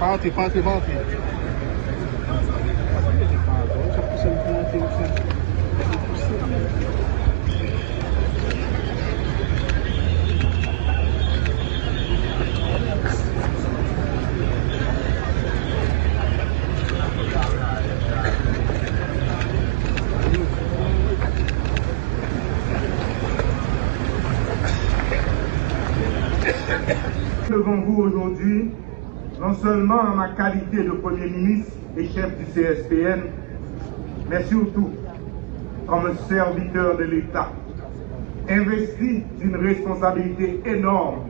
Party. Devant vous aujourd'hui, non seulement en ma qualité de Premier ministre et chef du CSPN, mais surtout comme serviteur de l'État, investi d'une responsabilité énorme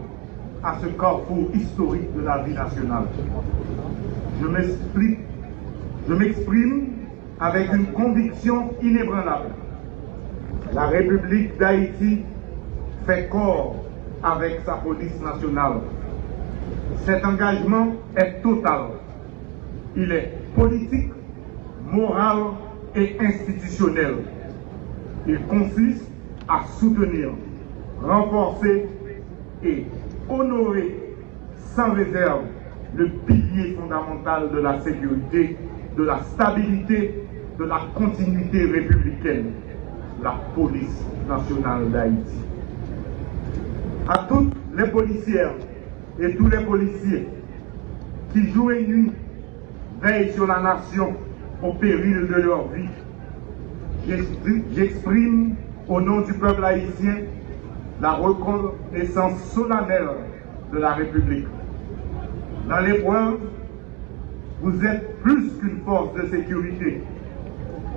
à ce carrefour historique de la vie nationale. Je m'exprime avec une conviction inébranlable. La République d'Haïti fait corps avec sa police nationale. Cet engagement est total. Il est politique, moral et institutionnel. Il consiste à soutenir, renforcer et honorer sans réserve le pilier fondamental de la sécurité, de la stabilité, de la continuité républicaine, la police nationale d'Haïti. À toutes les policières et tous les policiers qui jour et nuit veillent sur la nation au péril de leur vie, j'exprime au nom du peuple haïtien la reconnaissance solennelle de la République. Dans l'épreuve, vous êtes plus qu'une force de sécurité.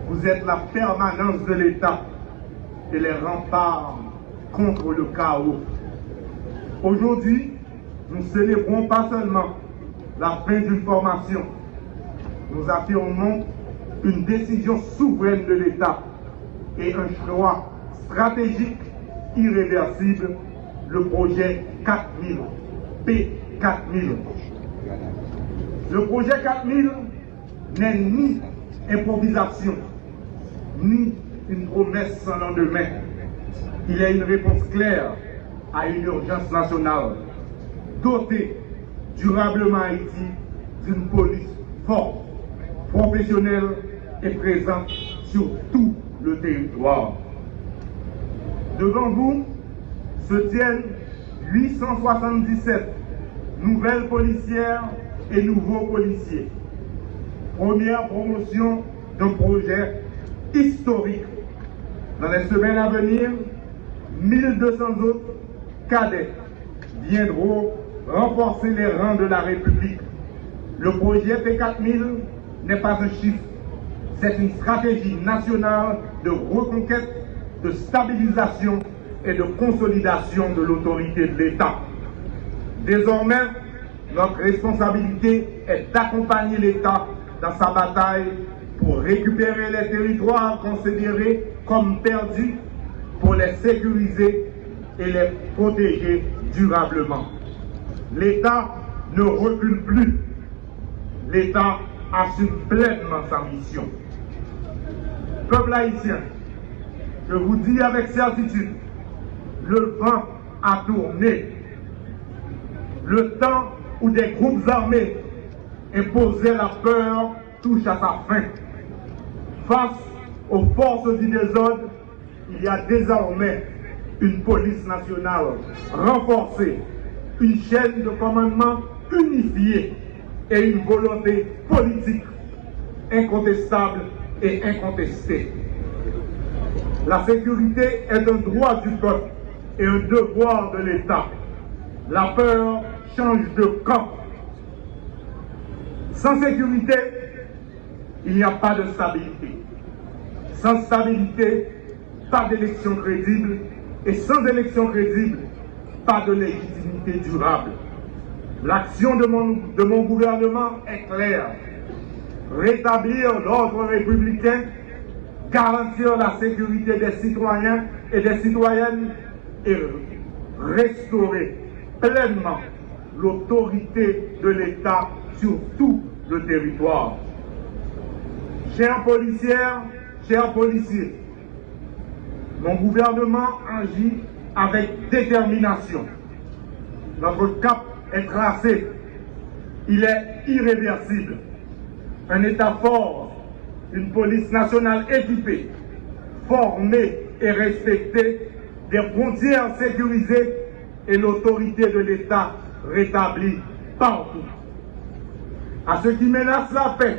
Vous êtes la permanence de l'État et les remparts contre le chaos. Aujourd'hui, nous célébrons pas seulement la fin d'une formation, nous affirmons une décision souveraine de l'État et un choix stratégique irréversible, le projet 4000, P4000. Le projet 4000 n'est ni improvisation, ni une promesse sans lendemain. Il est une réponse claire à une urgence nationale, doter durablement Haïti d'une police forte, professionnelle et présente sur tout le territoire. Devant vous se tiennent 877 nouvelles policières et nouveaux policiers. Première promotion d'un projet historique. Dans les semaines à venir, 1200 autres cadets viendront renforcer les rangs de la République. Le projet P4000 n'est pas un chiffre, c'est une stratégie nationale de reconquête, de stabilisation et de consolidation de l'autorité de l'État. Désormais, notre responsabilité est d'accompagner l'État dans sa bataille pour récupérer les territoires considérés comme perdus, pour les sécuriser et les protéger durablement. L'État ne recule plus. L'État assume pleinement sa mission. Peuple haïtien, je vous dis avec certitude, le vent a tourné. Le temps où des groupes armés imposaient la peur touche à sa fin. Face aux forces du désordre, il y a désormais une police nationale renforcée, une chaîne de commandement unifiée et une volonté politique incontestable et incontestée. La sécurité est un droit du peuple et un devoir de l'État. La peur change de camp. Sans sécurité, il n'y a pas de stabilité. Sans stabilité, pas d'élection crédible. Et sans élection crédible, pas de légitimité durable. L'action de mon gouvernement est claire. Rétablir l'ordre républicain, garantir la sécurité des citoyens et des citoyennes et restaurer pleinement l'autorité de l'État sur tout le territoire. Chères policières, chers policiers, mon gouvernement agit avec détermination. Notre cap est tracé. il est irréversible. Un État fort, une police nationale équipée, formée et respectée, des frontières sécurisées et l'autorité de l'État rétablie partout. À ceux qui menacent la paix,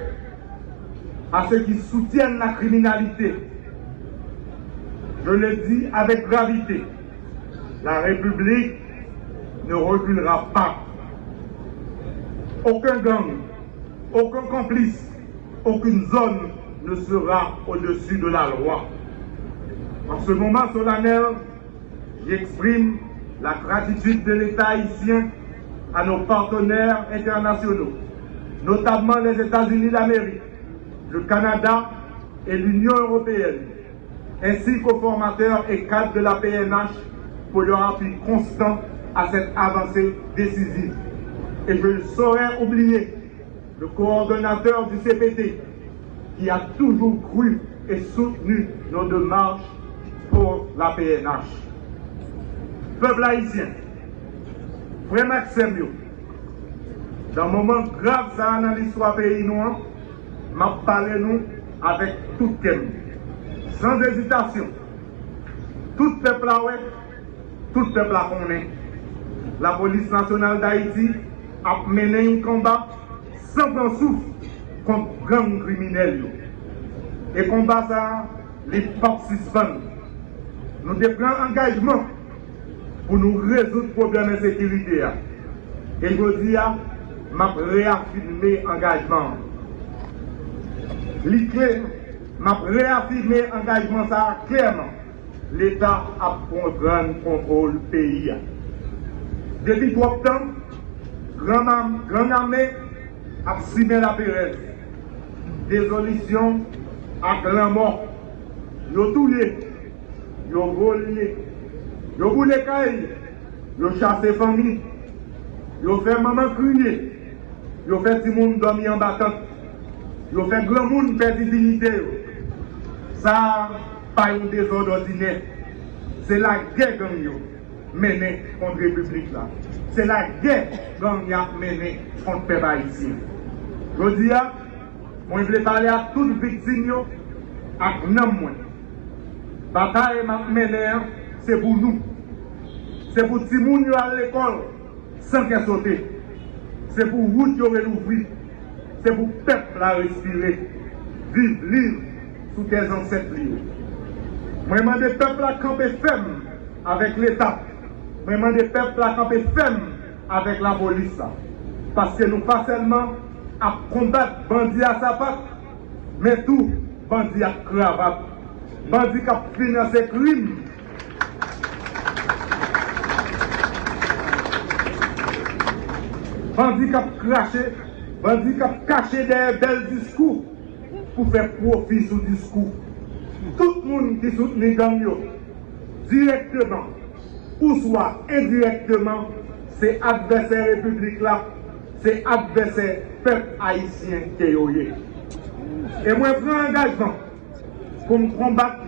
à ceux qui soutiennent la criminalité, je le dis avec gravité, la République ne reculera pas. Aucun gang, aucun complice, aucune zone ne sera au-dessus de la loi. En ce moment solennel, j'exprime la gratitude de l'État haïtien à nos partenaires internationaux, notamment les États-Unis d'Amérique, le Canada et l'Union européenne, ainsi qu'aux formateurs et cadres de la PNH pour leur appui constant à cette avancée décisive. Et je ne saurais oublier le coordonnateur du CPT qui a toujours cru et soutenu nos démarches pour la PNH. Peuple haïtien, frère Maxime, dans un moment grave ça dans l'histoire pays noir, m'a parlé nous avec tout calme, sans hésitation. Tout peuple a ouais, tout peuple a connaît. La police nationale d'Haïti a mené un combat sans plan souffle contre gang criminels. Et combat ça, les pas suspendus. Nous devons prendre engagement pour nous résoudre le problème de sécurité. Et je dis, m'a réaffirmé engagement. M'a réaffirmé engagement ça clairement. L'État a un grand contrôle du pays. Depuis trop de temps, Grande Armée a signé la Pérez. Désolution à grand mort. Ils ont tué, ils ont volé, ils ont boulé cailles, ils ont chassé famille, ils ont fait maman crier, ils ont fait tout le monde dormir en battant, ils ont fait grand monde perdre dignité. Ça, pas un désordre ordinaire. C'est la guerre gang menée contre la République là. C'est la guerre gang menée contre le peuple haïtien. Je dis, moi je voulais parler à toutes les victimes avec nous. La bataille menée, c'est pour nous. C'est pour les gens à l'école sans qu'elle saute. C'est pour vous qui aurez l'ouvrir. C'est pour le peuple à respirer. Vivre libre sous tes ancêtres libres. Moi, je demande au peuple à camper ferme avec l'État. Moi, je demande au peuple à camper ferme avec la police. Parce que nous pas seulement à combattre bandits à sa patte, mais tout bandits à cravate. Bandits qui ont financé crimes. Bandits qui ont craché, bandits qui ont caché des belles discours pour faire profit sur le discours. Tout le monde qui soutient les gangs, directement ou soit indirectement, c'est adversaire République là, c'est adversaire peuple haïtien qui est. Et moi, je prends un engagement pour me combattre.